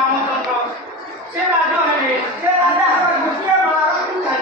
रामचंद्र से राजा है से राजा है गुटिया मारा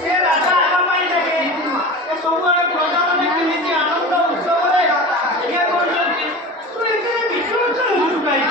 से राजा आगा पाई देखे ये सबरे प्रजा माने केमिति आनंद उत्सव रे ये करछन्ति तू एके विचुर चल जुटाई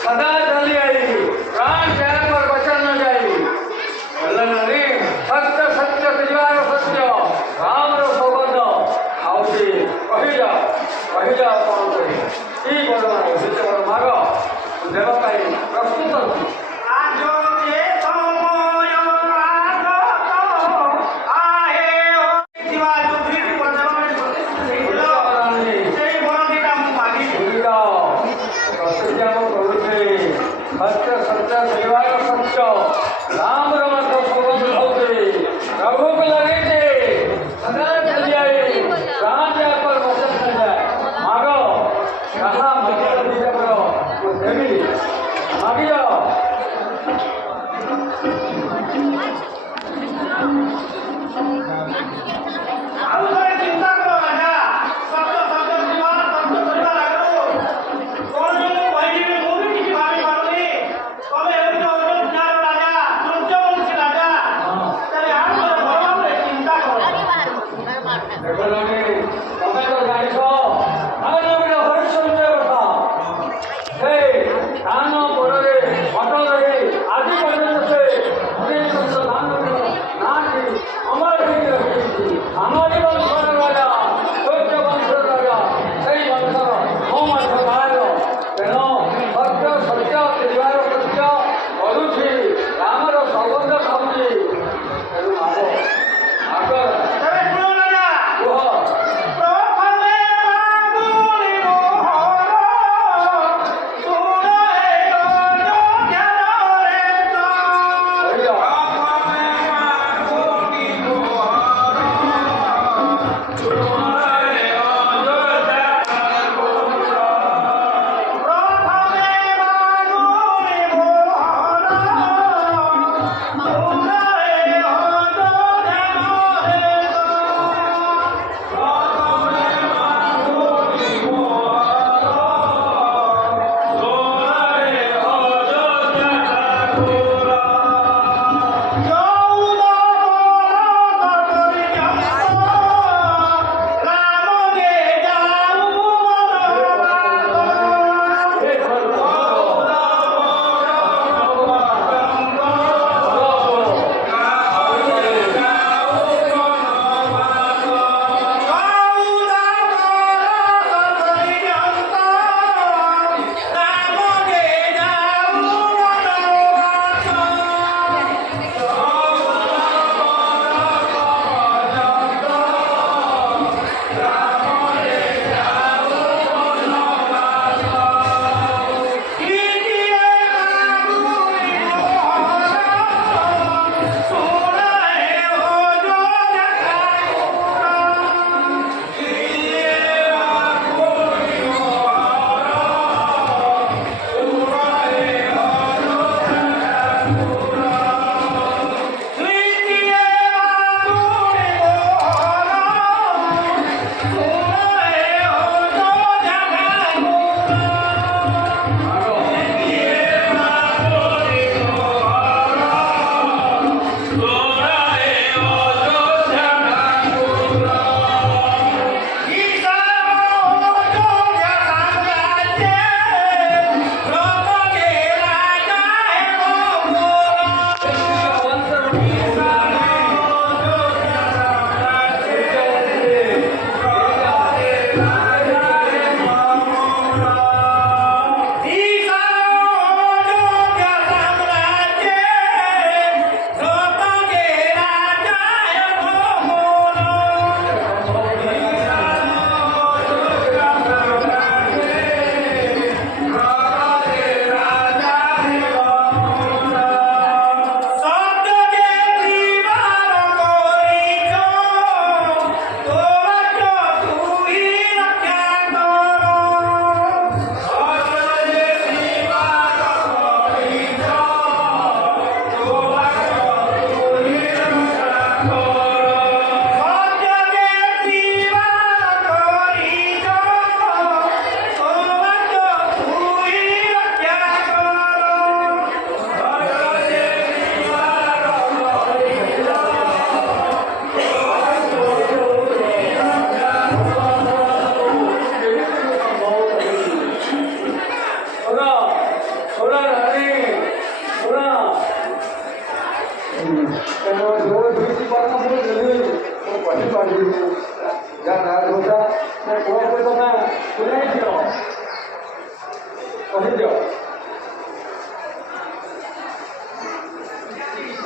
सदा चली आई प्राण त्याग पर बचन न जाई नारी सत्य सत्य तिजवार सत्य राम रो सौगंध खाऊची कही जा कौन करी ई बड़वार विषय माग देव पाई प्रस्तुत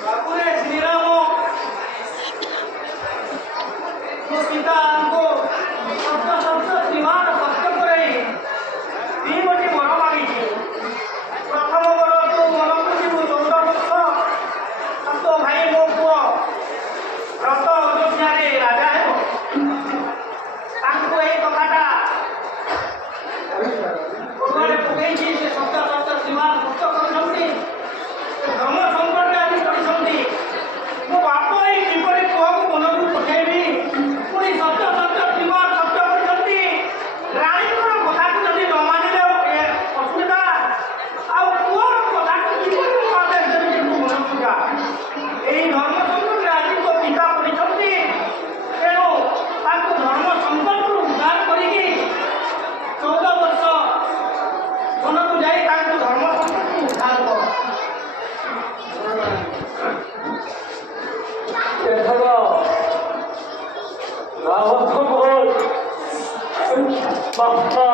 ବାବୁରେ ଶ୍ରୀରାମ ମୋ ସୀତାଙ୍କୁ ସତ୍ୟ ସତ୍ୟ ସୀମାର ସତ୍ୟ କରାଇ ଦୁଇଟି ବର ମାଗିଛି। ପ୍ରଥମ ବର ତୁ ମନକୁ ଯିବୁ 14 ବର୍ଷ ତୋ ଭାଇ ମୋ ପୁଅ ରଥ ଅଯୋଧ୍ୟାରେ ରାଜା ହେବ। ତାଙ୍କୁ ଏଇ କଥାଟା କୋଠରେ ପକେଇଛି। ସେ ସତ୍ୟ ସତ୍ୟ ସୀମା ସତ୍ୟ କରୁଛନ୍ତି। ଧର୍ମ ସଂକଟରେ ଆଜି କରିଛନ୍ତି। ମୋ ବାପ ଏଇ କିପରି ପୁଅକୁ ମନକୁ ପଠେଇବି। ପୁଣି ସତ୍ୟ ସତ୍ୟ ସୀମା ସତ୍ୟ କରିଛନ୍ତି। ରାଣୀଙ୍କର କଥାକୁ ଯଦି ନ ମାନିଲେ ଅସୁବିଧା ଆଉ ପୁଅର କଥାକୁ କିପରି ମୁଁ ଆଦେଶ ଦେବି ଯେ ତୁ ମନକୁ ଯା। ଏହି ଧର୍ମ ସଂକଟରେ ଆଜି ତୋ ପିତା ପଡ଼ିଛନ୍ତି। ତେଣୁ ତାଙ୍କୁ ଧର୍ମ ସଂକଟରୁ ଉଦ୍ଧାର କରିକି 14 ବର୍ଷ ମନକୁ ଯାଇ ତାଙ୍କୁ ଧର୍ମ ସଂକଟରୁ ଉଦ୍ଧାର କର। ଏଥର ରାମଙ୍କ ବାପା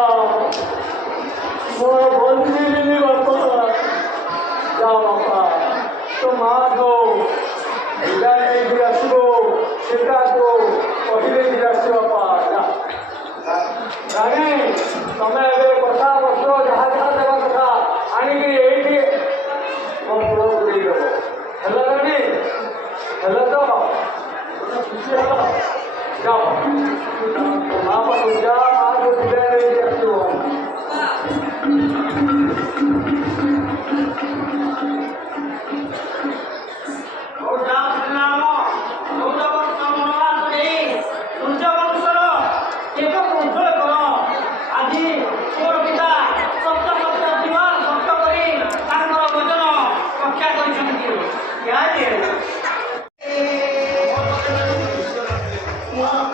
ମୋ ବନ୍ଦିନି ବାପା ଯା ବାପା ତୋ ମାଆକୁ ବିଦାୟ ନେଇକି ଆସିବ। ସୀତାକୁ କହିଦେଇକି ଆସିବ ବାପା ଯା। ରାଣୀ ତମେ ଏବେ କଥା ବସ୍ତ୍ର ଯାହା ଯାହା ଦେବା କଥା ଆଣିକି ଏଇଠି ମୋ ପୁଅକୁ ଦେଇଦେବ। ହେଲା ରାଣୀ? ହେଲା ତ ଖୁସି ହେଲା? ଯାଅ ମା ପାଖକୁ ଯା। ମାଆକୁ ବିଦାୟ ନେଇକି ଆସିବ। ହଉ ଯାଅ ଶ୍ରୀରାମ। 14 ବର୍ଷ ବନବାସ ଦେଇ ସୂର୍ଯ୍ୟବଂଶର କେତକୁ ଉଜ୍ଜ୍ୱଳ କର। ଆଜି ମୋର ପିତା ସତ୍ୟ ସତ୍ୟ ଜୀବନ ସତ୍ୟ କରି ତାଙ୍କର ବଚନ ରକ୍ଷା କରିଛନ୍ତି। What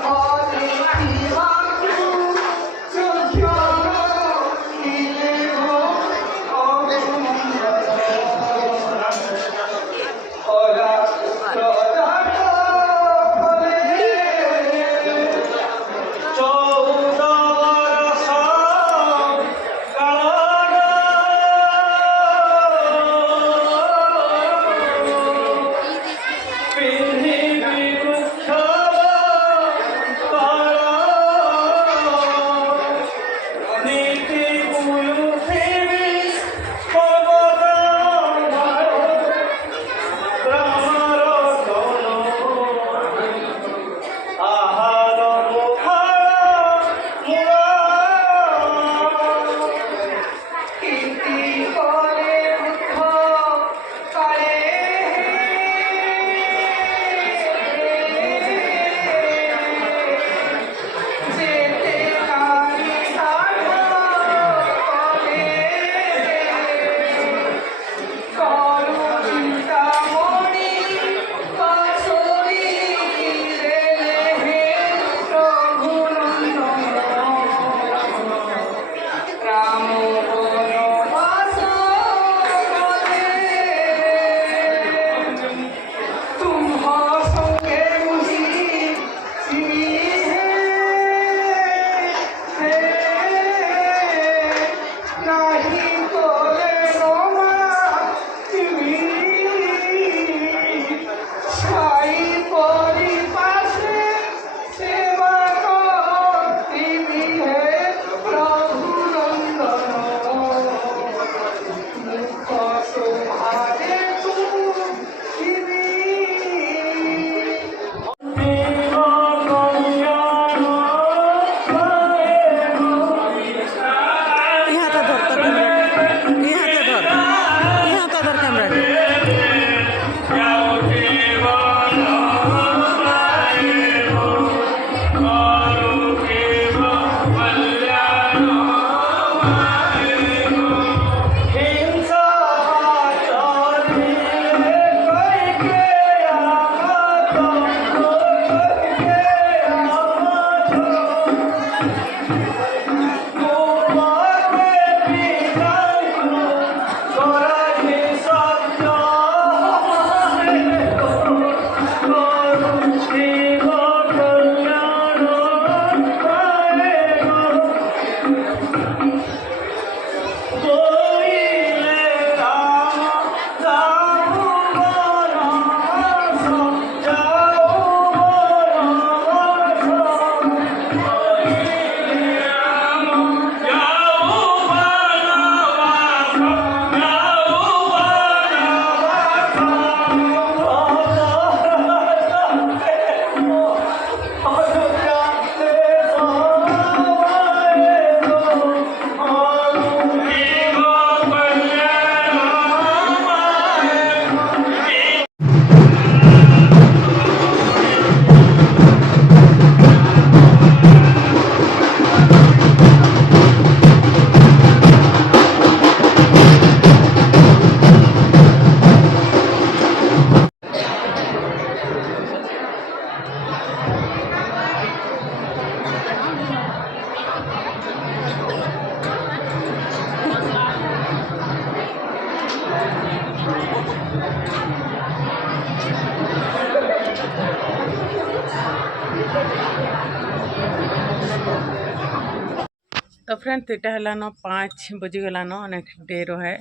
तो फ्रेंड्स इटा है 5 बजी गलान नेक्स्ट डे रो है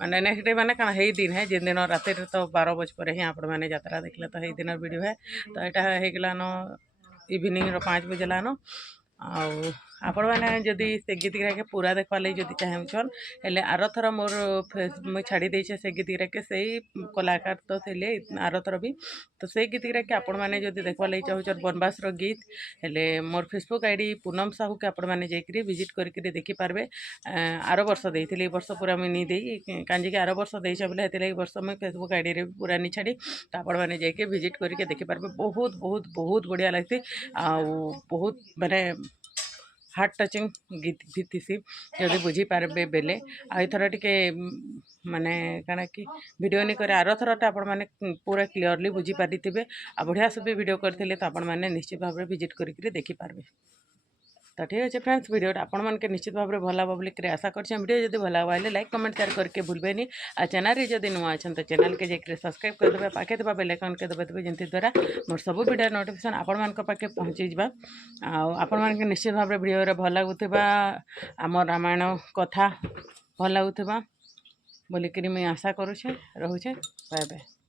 माने नेक्स्ट डे माने कण है दिन है जिन दिन राति तो 12 बज पर ही आपण मैंने यात्रा देखले तो है दिन वीडियो है तो यहाँ है गलान इवनिंग 5 बजे लान आपण मैंने जदि से गीत गिरा पूरा देखवा लगी जदि चाहन हेले आर थर मोर मुझे छाड़ी देछे से गीत गिरा के सही कलाकार तो थे आर थर भी तो से गीत गिरा के आपण मैंने जदि देखवा लगी चाहून बनवास गीत हेले मोर फेसबुक आईडी पूनम साहू के आपण मैंने जाकि विजिट करके देखी पारबे आर वर्ष देती वर्ष पूरा मुझे नहीं दे कांजी आर वर्ष देछे बोले हेतिले वर्ष मुझे फेसबुक आईडी रे पूरा नहीं छाड़ी तो आपण मैंने जाकि विजिट करके देखी पारबे बहुत बहुत बहुत बढ़िया लगती आ बहुत माने हार्ट टचिंग गीत भी थी जदि बुझी पारे बेले आईथर टे माने कण कि वीडियो नहीं करे आर थर आपण मैंने पूरा क्लीयरली बुझी पारि थे आ बढ़िया से भी वीडियो करते तो आपण मैंने निश्चित भाव में विजिट करके देखी पारबे। तो ठीक अच्छे फ्रेंड्स वीडियो आपण मन के निश्चित भाव में भल बोलिक आशा कर वीडियो जब भल आइले लाइक कमेंट शेयर करके भूलबेनी आ चैनल जब नुआ अच्छा तो चैनल के जाकर सब्सक्राइब करदे पाखे देवा बेल आइकन के दबाई जमी द्वारा मोर सब वीडियो नोटिफिकेशन आपण मान पाखे पहुँची जा आपण मान निश्चित भाव में वीडियो भल लगुवा आम रामायण कथा भल लगुवा बोलिक मुझे आशा करुचे रोचे बाय बाय।